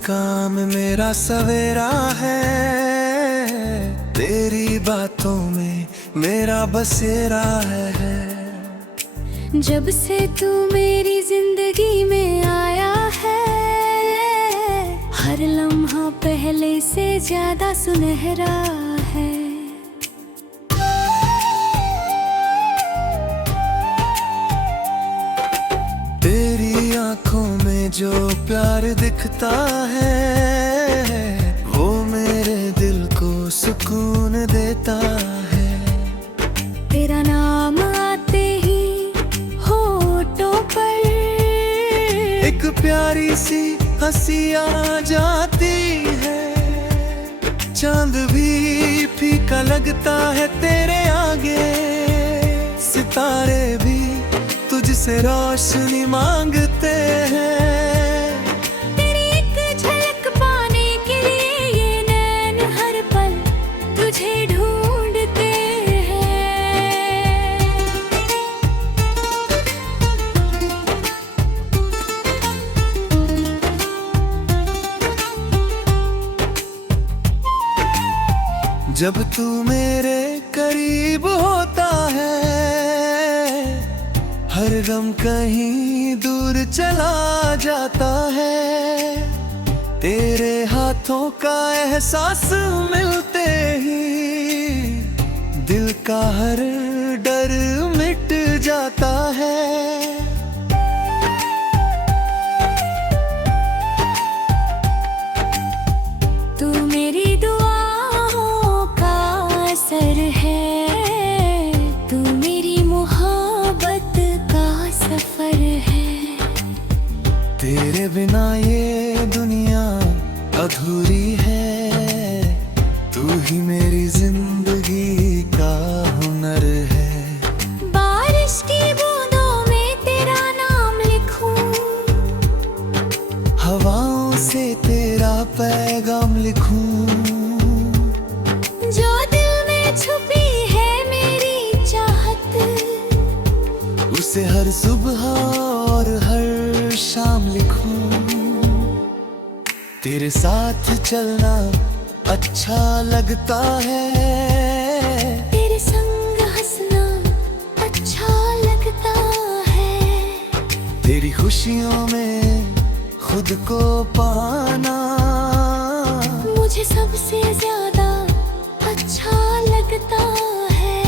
काम मेरा सवेरा है, तेरी बातों में मेरा बसेरा है। जब से तू मेरी जिंदगी में आया है, हर लम्हा पहले से ज्यादा सुनहरा है। तेरी आंखों में जो प्यार दिखता है, वो मेरे दिल को सुकून देता है। तेरा नाम आते ही होठों पर एक प्यारी सी हंसी आ जाती है। चांद भी फीका लगता है तेरे आगे, सितारे भी तुझसे रोशनी मांगते हैं। तेरी एक झलक पाने के लिए ये नैन हर पल तुझे ढूंढते हैं। जब तू मेरे करीब होता है, हर गम कहीं दूर चला जाता है। तेरे हाथों का एहसास मिलते ही दिल का हर डर मिट जाता है। तू मेरी दुआओं का असर है, तू मेरी मोहब्बत का सफर है। तेरे बिना ये दुनिया अधूरी है, तू ही मेरी जिंदगी का हुनर है। बारिश की बूंदों में तेरा नाम लिखूं, हवाओं से तेरा पैगाम लिखूं। जो दिल में छुपी है मेरी चाहत, उसे हर सुबह और हर शाम लिखूं। तेरे साथ चलना अच्छा लगता है, तेरे संग हंसना अच्छा लगता है। तेरी खुशियों में खुद को पाना मुझे सबसे ज्यादा अच्छा लगता है।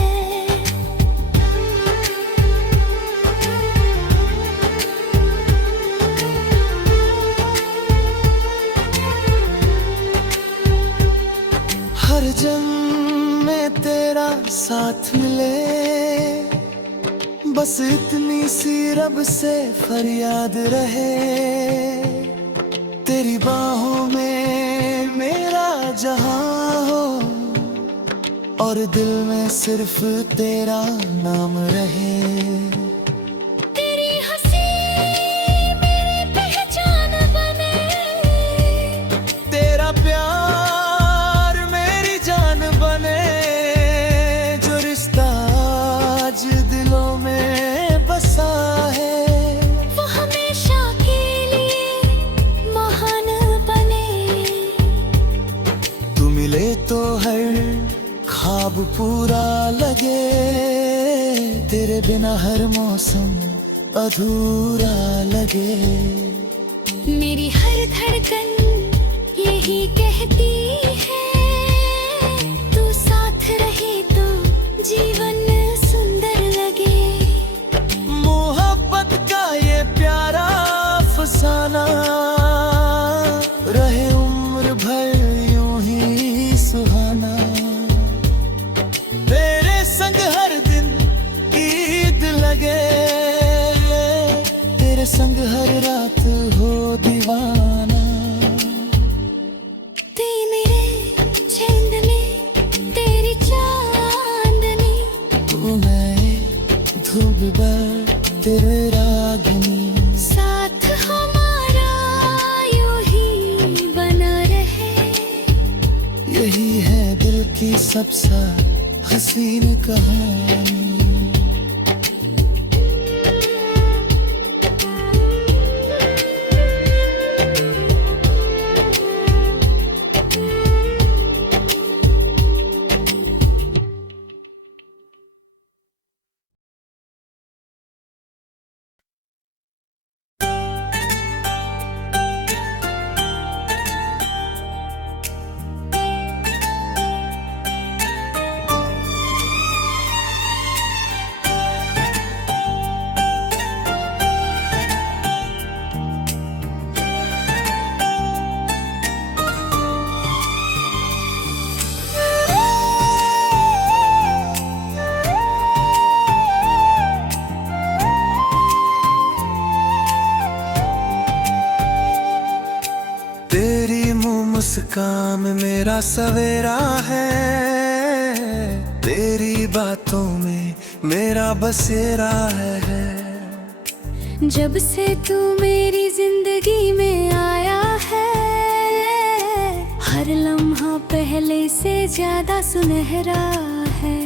हर जन्म में तेरा साथ मिले, बस इतनी सी रब से फरियाद रहे। तेरी बाहों में मेरा जहां हो, और दिल में सिर्फ तेरा नाम रहे। तेरी हंसी मेरी पहचान बने, तेरा प्यार मेरी जान बने। जो रिश्ता आज दिलों में बसा है, वो हमेशा के लिए महान बने। तू मिले तो हर ख्वाब पूरा लगे, तेरे बिना हर मौसम अधूरा लगे। मेरी हर धड़कन यही कहती है, तू साथ रहे तो जीवन सुंदर लगे। मोहब्बत का ये प्यारा फसाना रहे उम्र भर यूं ही सुहाना। तेरे संग हर दिन ईद लगे, तेरे संग हर रात हो दीवाना। ते मेरे छंद में तेरी चांदनी, तू मैं धूप भर तेरे रागनी। साथ हमारा यूं ही बना रहे। यही है दिल की सबसे हसीन कहानी। काम मेरा सवेरा है, तेरी बातों में मेरा बसेरा है। जब से तू मेरी जिंदगी में आया है, हर लम्हा पहले से ज्यादा सुनहरा है।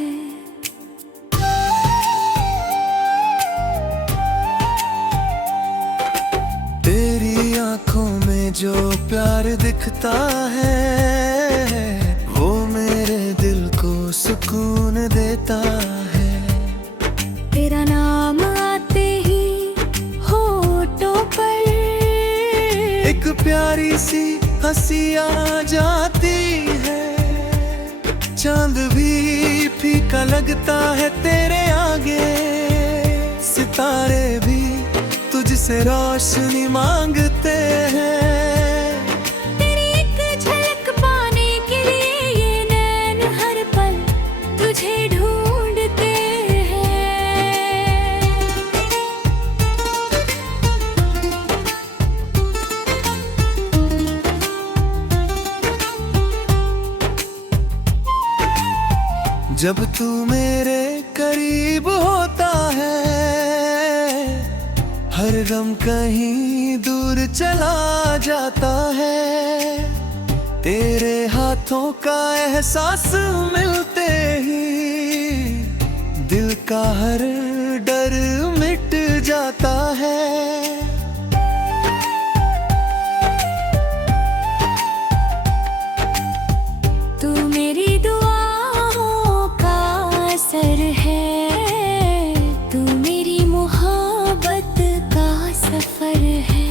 तेरी आंखों में जो प्यार दिखता है, वो मेरे दिल को सुकून देता है। तेरा नाम आते ही होठों पर एक प्यारी सी हंसी आ जाती है। चांद भी फीका लगता है तेरे आगे, सितारे भी तुझसे रोशनी मांगते हैं। तेरी एक झलक पाने के लिए ये नैन हर पल तुझे ढूंढते हैं। जब तू मेरे करीब होता है, हर गम कहीं दूर चला जाता है। तेरे हाथों का एहसास मिलते ही दिल का हर डर मिट जाता है। तू मेरी दुआओं का असर है, तू मेरी मोहब्बत का सफर है।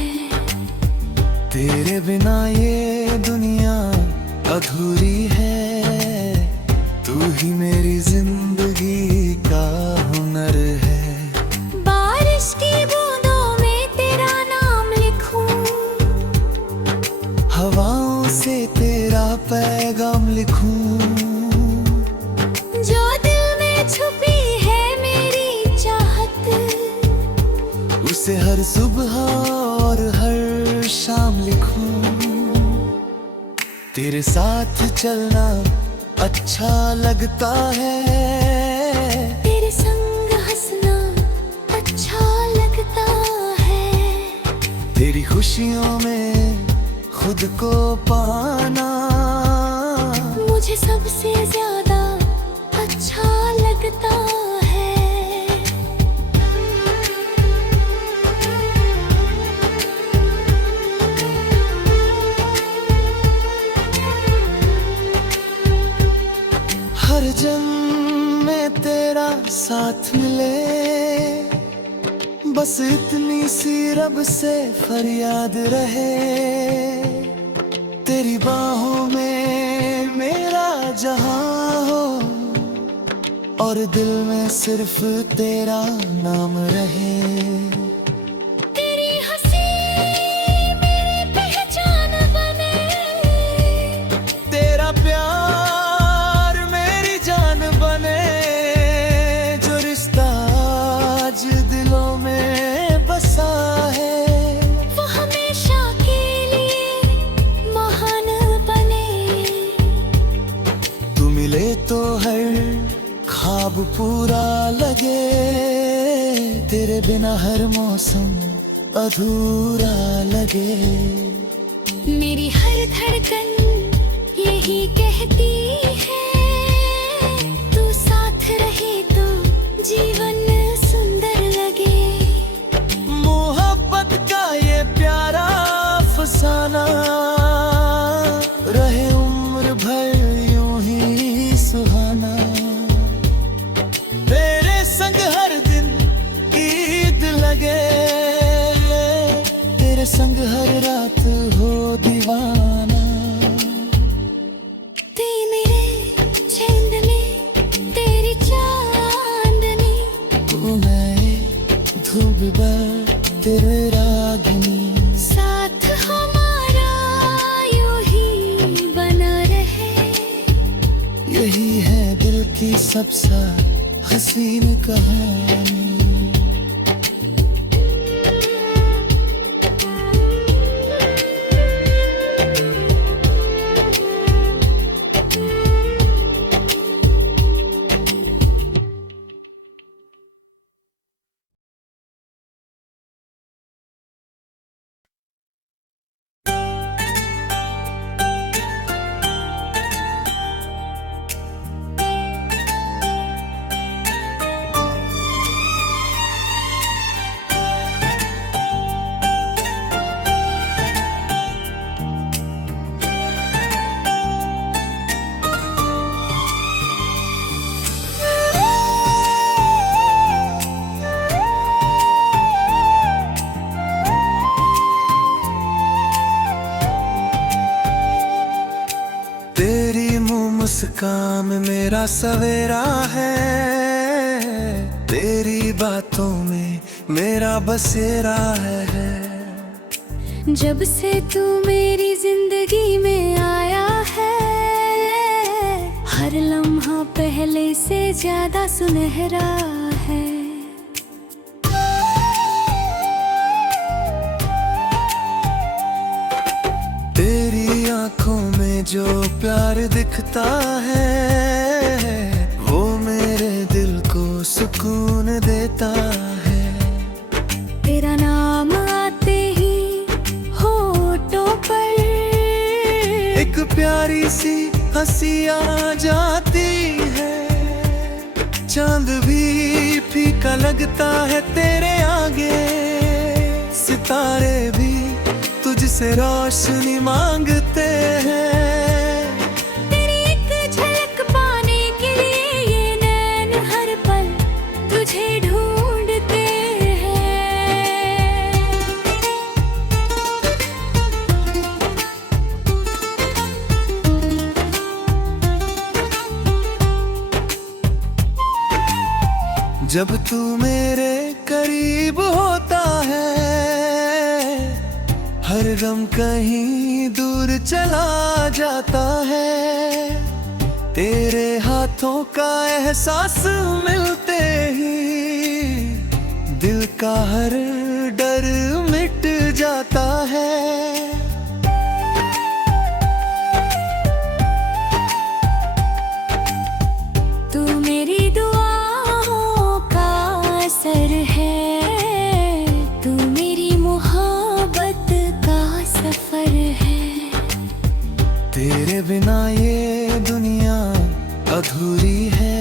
तेरे बिना ये दुनिया अधूरी है, तू ही मेरी जिंदगी का हुनर है। बारिश की बूंदों में तेरा नाम लिखूं, हवाओं से तेरा पैगाम लिखूं। जो दिल में छुपी है मेरी चाहत, उसे हर सुबह और हर शाम लिखूं। तेरे साथ चलना अच्छा लगता है, तेरे संग हंसना अच्छा लगता है। तेरी खुशियों में खुद को पाना मुझे सबसे ज्यादा अच्छा लगता है। हर जन्म में तेरा साथ मिले, बस इतनी सी रब से फरियाद रहे। तेरी बाहों में मेरा जहां हो, और दिल में सिर्फ तेरा नाम रहे। तेरी हंसी मेरी पहचान बने, तेरा प्यार मेरी जान बने। जो रिश्ता आज दिलों में बसा है, वो हमेशा के लिए महान बने। तू मिले तो हर ख्वाब पूरा लगे, तेरे बिना हर मौसम अधूरा लगे। मेरी हर धड़कन यही कहती है, तू साथ रहे तो जीवन सुंदर लगे। मोहब्बत का ये प्यारा फसाना रहे उम्र भर यूं ही सुहाना। तेरे संग हर दिन ईद लगे, तेरे संग हर रात हो दीवाना। ते मेरे चांदनी, तेरी चांदनी, तू मैं धूप तेरे रागनी। साथ हमारा यूं ही बना रहे। यही है दिल की सबसे हसीन कहानी। नाम मेरा सवेरा है, तेरी बातों में मेरा बसेरा है। जब से तू मेरी जिंदगी में आया है, हर लम्हा पहले से ज्यादा सुनहरा है। तेरी आंखों में जो प्यार दिखता है, वो मेरे दिल को सुकून देता है। तेरा नाम आते ही होठों पर एक प्यारी सी हंसी आ जाती है। चांद भी फीका लगता है तेरे आगे, सितारे भी तुझसे रोशनी मांगते हैं। तेरी एक झलक पाने के लिए ये नैन हर पल तुझे ढूंढते हैं। जब तू मेरे करीब होता है, हर गम कहीं दूर चला जाता है। तेरे हाथों का एहसास मिलते ही दिल का हर डर मिट जाता है। तू मेरी दुआओं का असर है, तू मेरी मोहब्बत का सफर है। तेरे बिना ये दुनिया अधूरी है,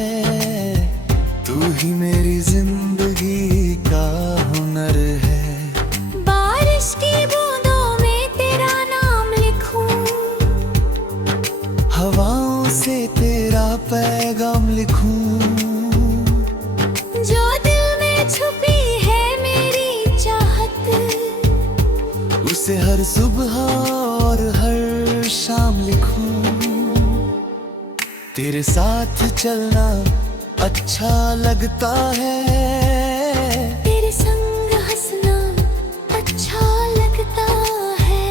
तू ही मेरी जिंदगी का हुनर है। बारिश की बूंदों में तेरा नाम लिखूं, हवाओं से तेरा पैगाम लिखूं। जो दिल में छुपी है मेरी चाहत, उसे हर सुबह और हर शाम लिखूं। तेरे साथ चलना अच्छा लगता है, तेरे संग हंसना अच्छा लगता है।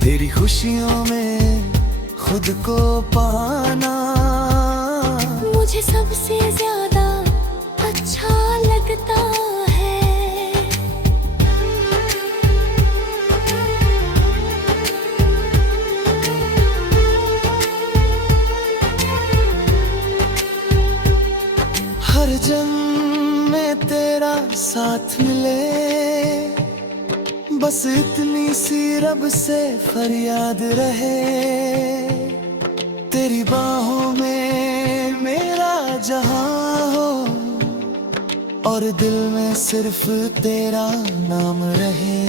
तेरी खुशियों में खुद को पाना मुझे सबसे ज्यादा अच्छा लगता है। हर जन्म में तेरा साथ मिले, बस इतनी सी रब से फरियाद रहे। तेरी बाहों में मेरा जहां हो, और दिल में सिर्फ तेरा नाम रहे।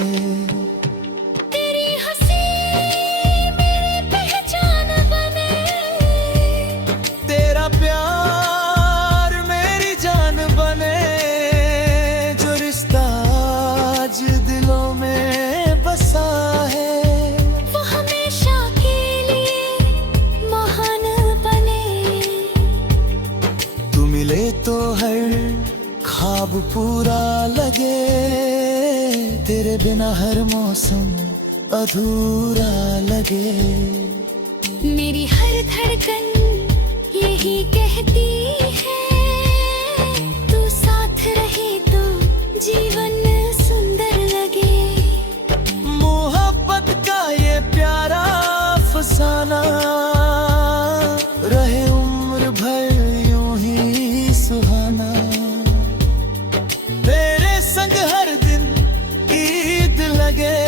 तेरी हंसी मेरी पहचान बने, तेरा प्यार मेरी जान बने। जो रिश्ता आज दिलों में बसा है, वो हमेशा के लिए महान बने। तू मिले तो हर ख्वाब पूरा लगे, तेरे बिना हर मौसम अधूरा लगे। मेरी हर धड़कन यही कहती है, तू साथ रहे तो जीवन सुंदर लगे। मोहब्बत का ये प्यारा फसाना रहे उम्र भर यूं ही सुहाना। तेरे संग हर दिन ईद लगे,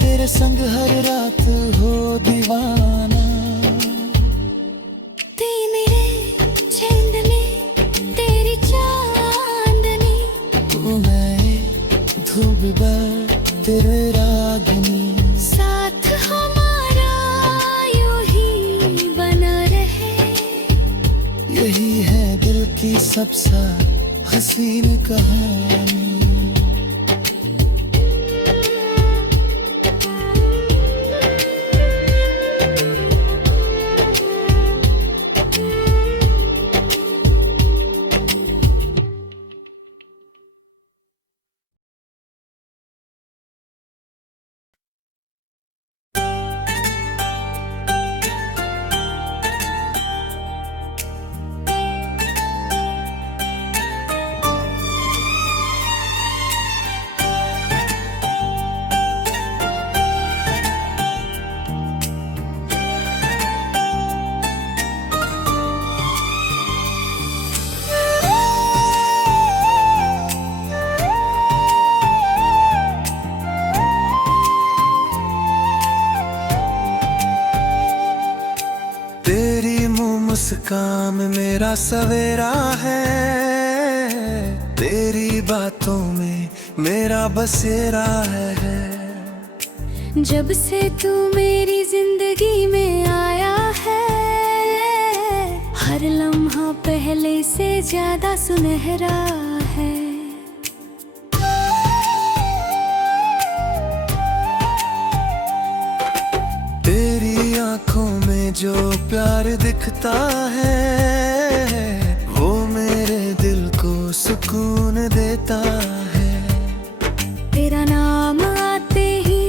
तेरे संग हर रात हो दीवाना। तू मेरे चांदनी, तेरी चांदनी, तू मैं धूप तेरे रागनी। साथ हमारा यूं ही बना रहे। यही है दिल की सबसे हसीन कहानी। शाम मेरा सवेरा है, तेरी बातों में मेरा बसेरा है। जब से तू मेरी जिंदगी में आया है, हर लम्हा पहले से ज्यादा सुनहरा है। तेरी आंखों में जो प्यार दिखता है, वो मेरे दिल को सुकून देता है। तेरा नाम आते ही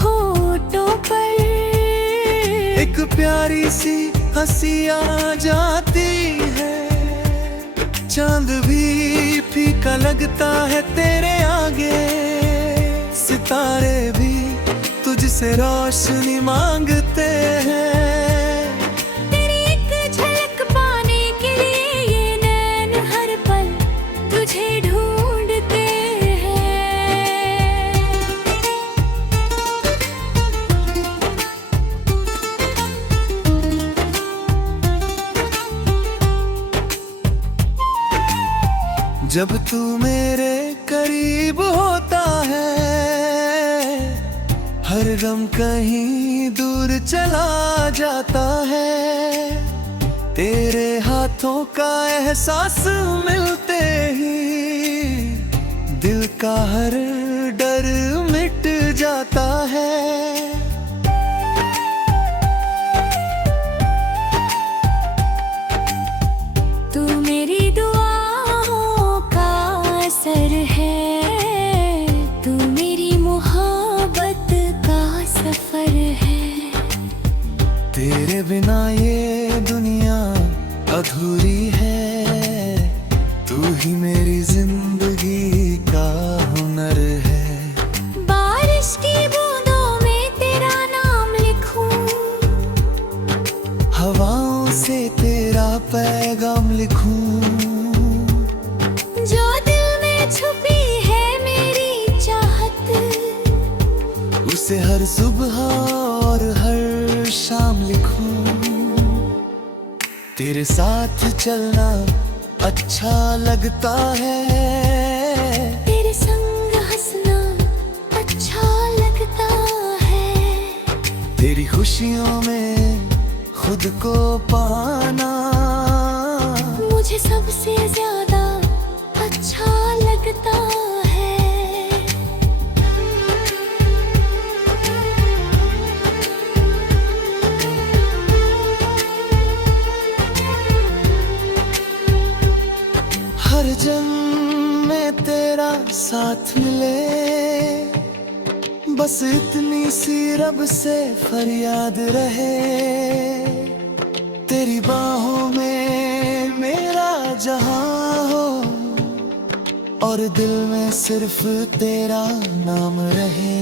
होठों पर एक प्यारी सी हंसी आ जाती है। चांद भी फीका लगता है तेरे आगे, सितारे भी तुझसे रोशनी मांगते हैं। तेरी एक झलक पाने के लिए ये नैन हर पल तुझे ढूंढते हैं। जब तू मेरे करीब होता है, हर गम कहीं दूर चला जाता है। तेरे हाथों का एहसास मिलते ही दिल का हर डर मिट जाता है। तू मेरी दुआओं का असर है, तू मेरी मोहब्बत का सफर है। तेरे बिना ये दुनिया अधूरी है, तू ही मेरी जिंदगी का हुनर है। बारिश की बूंदों में तेरा नाम लिखूं, हवाओं से तेरा पैगाम लिखूं। जो दिल में छुपी है मेरी चाहत, उसे हर सुबह और हर शाम लिखूं। तेरे साथ चलना अच्छा लगता है, तेरे संग हंसना अच्छा लगता है। तेरी खुशियों में खुद को पाना मुझे सबसे ज्यादा अच्छा लगता है। हर जन्म में तेरा साथ मिले, बस इतनी सी रब से फरियाद रहे। तेरी बाहों में मेरा जहां हो, और दिल में सिर्फ तेरा नाम रहे।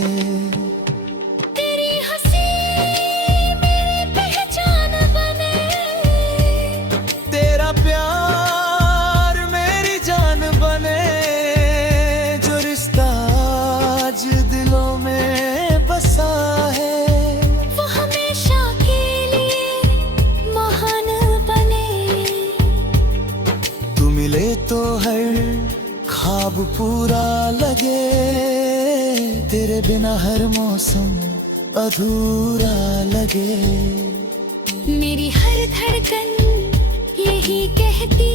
तेरी हंसी मेरी पहचान बने, तेरा प्यार मेरी जान बने। जो रिश्ता आज दिलों में बसा है, वो हमेशा के लिए महान बने। तू मिले तो हर ख्वाब पूरा लगे, तेरे बिना हर मौसम अधूरा लगे। मेरी हर धड़कन यही कहती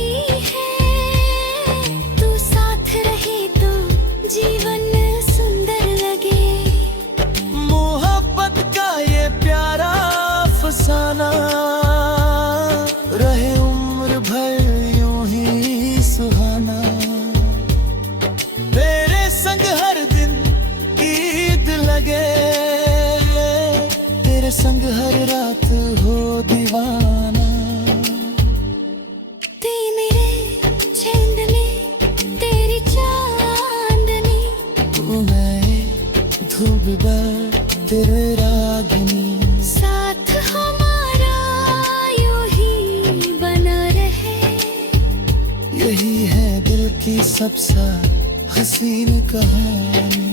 है, तू साथ रहे तो जीवन सुंदर लगे। मोहब्बत का ये प्यारा फसाना रहे उम्र भर यूं ही सुहाना। तेरे संग हर दिन ईद लगे, तेरे संग हर रात हो दीवाना। ते मेरे चंदने तेरी चांदनी, तू मैं धूप बर तेरे रागिनी। साथ हमारा यूं ही बना रहे। यही है दिल की सबसे हसीन कहानी।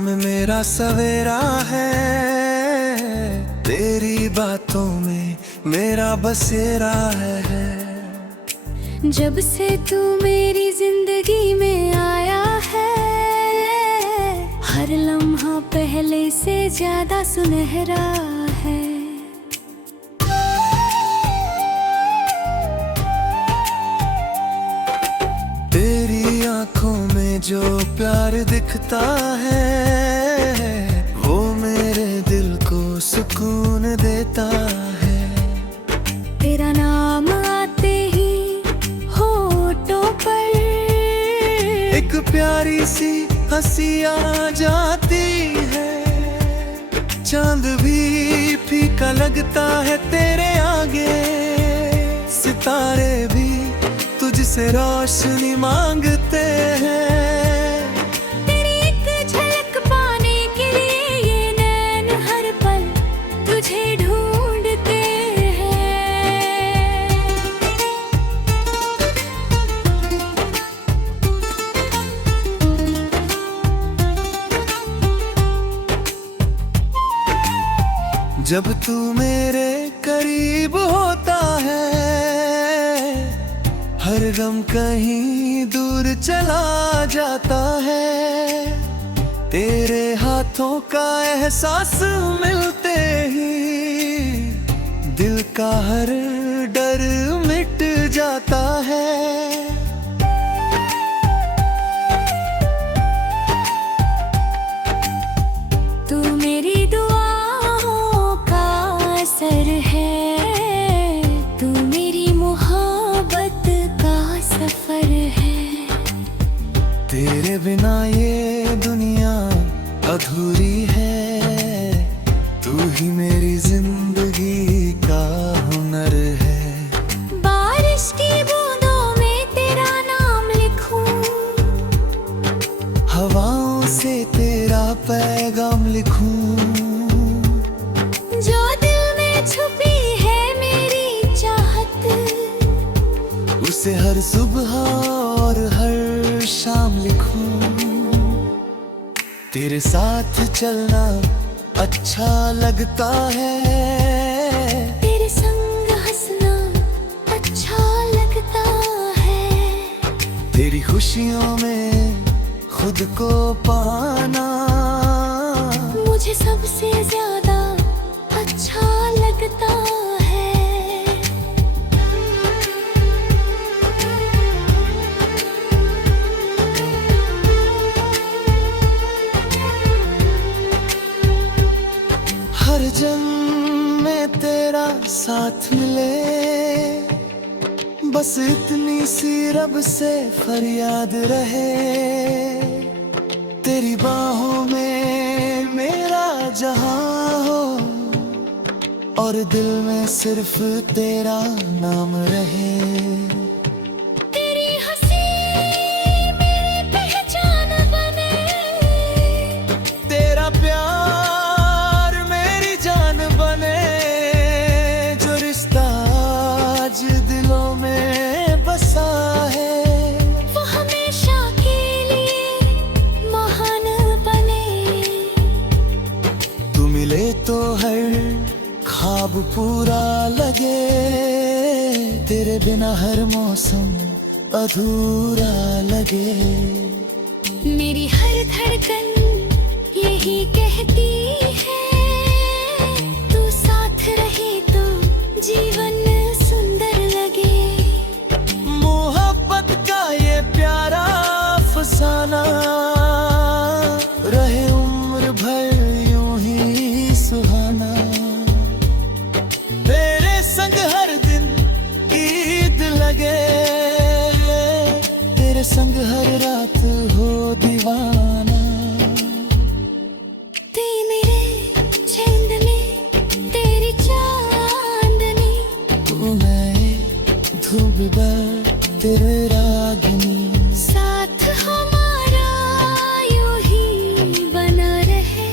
नाम मेरा सवेरा है, तेरी बातों में मेरा बसेरा है। जब से तू मेरी जिंदगी में आया है, हर लम्हा पहले से ज्यादा सुनहरा है। तेरी आंखों में जो प्यार दिखता है, वो मेरे दिल को सुकून देता है। तेरा नाम आते ही होठों पर एक प्यारी सी हंसी आ जाती है। चांद भी फीका लगता है तेरे आगे, सितारे भी तुझसे रोशनी मांगते हैं। तेरी एक झलक पाने के लिए ये नैन हर पल तुझे ढूंढते हैं। जब तू मेरे करीब होता है, हर गम कहीं दूर चला जाता है। तेरे हाथों का एहसास मिलते ही दिल का हर डर मिट जाता है। तू मेरी दुआओं का असर है, तू मेरी मोहब्बत का सफर है। तेरे बिना ये दुनिया अधूरी है, तू ही मेरी जिंदगी का हुनर है। बारिश की बूंदों में तेरा नाम लिखूं, हवाओं से तेरा पैगाम लिखूं। जो दिल में छुपी है मेरी चाहत, उसे हर सुबह और हर शाम लिखूं। तेरे साथ चलना अच्छा लगता है, तेरे संग हंसना अच्छा लगता है। तेरी खुशियों में खुद को पाना मुझे सबसे ज्यादा अच्छा लगता है। हर जन्म में तेरा साथ मिले, बस इतनी सी रब से फरियाद रहे। तेरी बाहों में मेरा जहां हो, और दिल में सिर्फ तेरा नाम रहे। तेरी हंसी मेरी पहचान बने, तेरा प्यार मेरी जान बने। जो रिश्ता आज दिलों में बसा है, वो हमेशा के लिए महान बने। तू मिले तो हर ख्वाब पूरा लगे, तेरे बिना हर मौसम अधूरा लगे। मेरी हर धड़कन यही कहती है, तू साथ रहे तो जीवन सुंदर लगे। मोहब्बत का ये प्यारा फसाना रहे उम्र भर यूं ही सुहाना। तेरे संग हर दिन ईद लगे, तेरे संग हर रात हो दीवाना। ते मेरे छंद में तेरी चांदनी, तू मैं धूप तेरे रागिनी। साथ हमारा यूं ही बना रहे।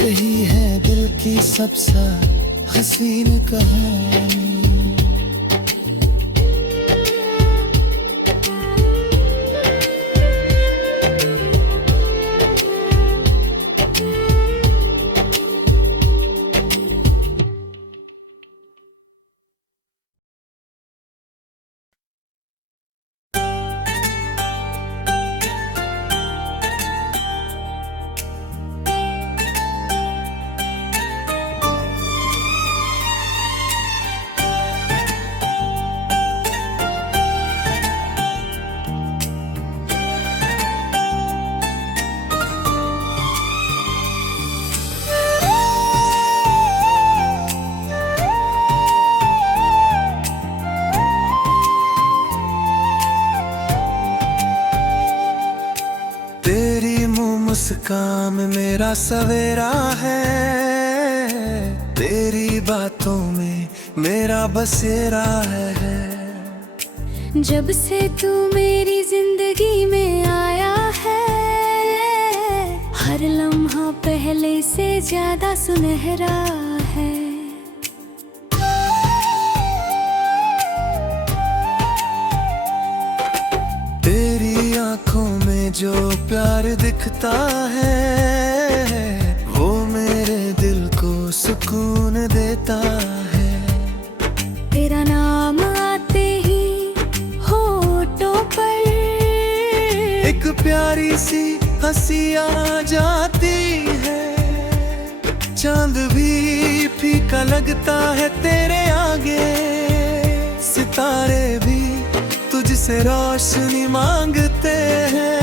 यही है दिल की सबसे हसीन कहानी। नाम मेरा सवेरा है, तेरी बातों में मेरा बसेरा है। जब से तू मेरी जिंदगी में आया है, हर लम्हा पहले से ज्यादा सुनहरा है। तेरी आंखों में जो प्यार दिखता है, वो मेरे दिल को सुकून देता है। तेरा नाम आते ही होठों पर एक प्यारी सी हंसी आ जाती है। चांद भी फीका लगता है तेरे आगे, सितारे भी तुझसे रोशनी मांगते हैं।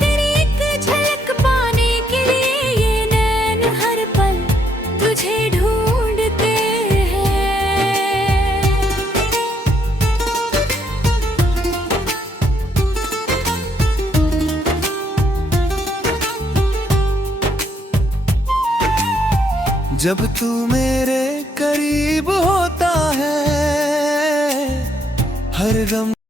तेरी एक झलक पाने के लिए ये नैन हर पल तुझे ढूंढते हैं। जब तू मेरे करीब होता है, हर गम